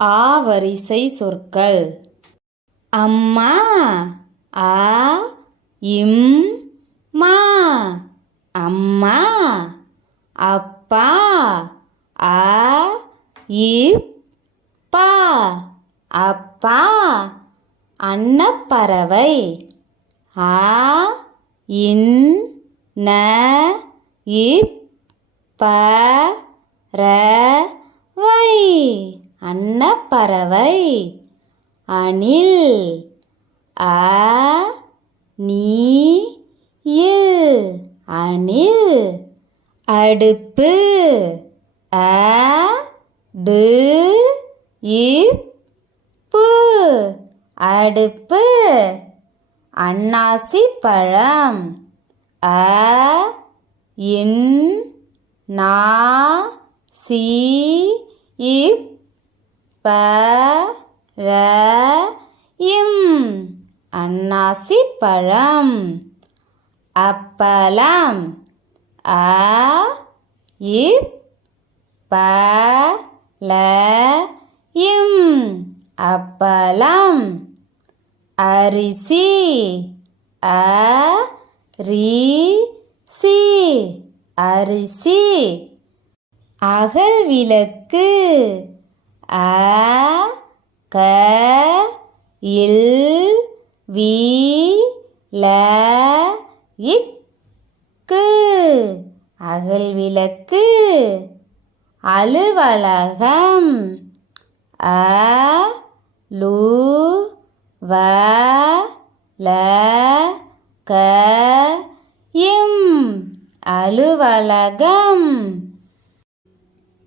ஆ வரிசை சொற்கள். அம்மா ஆ இம் மா. அம்மா அப்பா ஆ இப் பா. அப்பா அன்னப்பறவை. ஆ இன் ந இப் ப. ற வை அன்னப்பறவை அணில் அ நீ இல் அணில் அடுப்பு அ டு இப்பு அடுப்பு அன்னாசி பழம் அ இன் நா சி இப் ப ர இம் அன்னாசி பழம் அப்பளம் அ இப் ப ல இம் அப்பளம் அரிசி அ ரி சி அரிசி அகல் விளக்கு. அ க இல் வி ல இக்கு. அகல் விளக்கு. அலுவலகம். அ லு வ ல க இம். அலுவலகம்.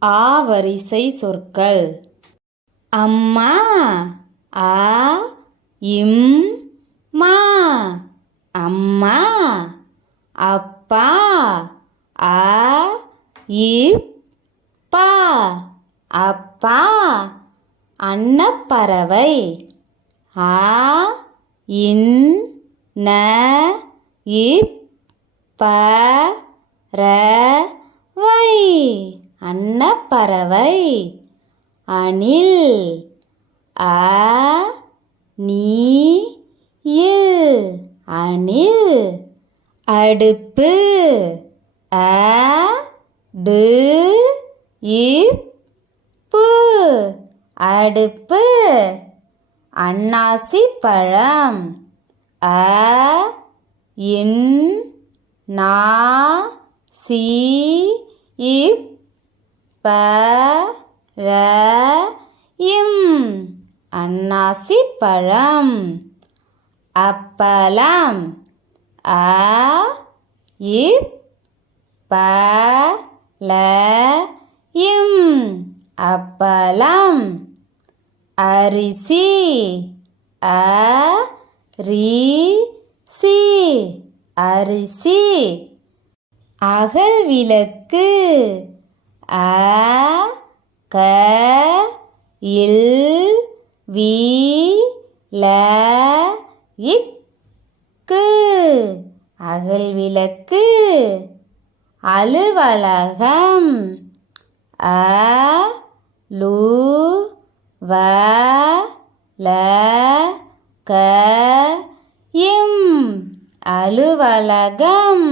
ஆ வரிசை சொற்கள் அம்மா ஆ இம் மா அம்மா அப்பா ஆ இப் பா அப்பா அன்னப்பறவை ஆ இன் ந இப் ப ற வை. அன்னப்பறவை. அணில் அ நீ இல் அணில். அடுப்பு அ டு இப்பு. அடுப்பு அன்னாசி பழம். அ இன் நா சி இப். ப ர இம். அன்னாசி பழம். அப்பளம். அ இப் ப ல இம். அப்பளம். அரிசி. அ ரி சி. அரிசி. அகல் விளக்கு. அ க இல் வி ல இக்கு அகல் விளக்கு அலுவலகம். அ லு வ ல க இம் அலுவலகம்.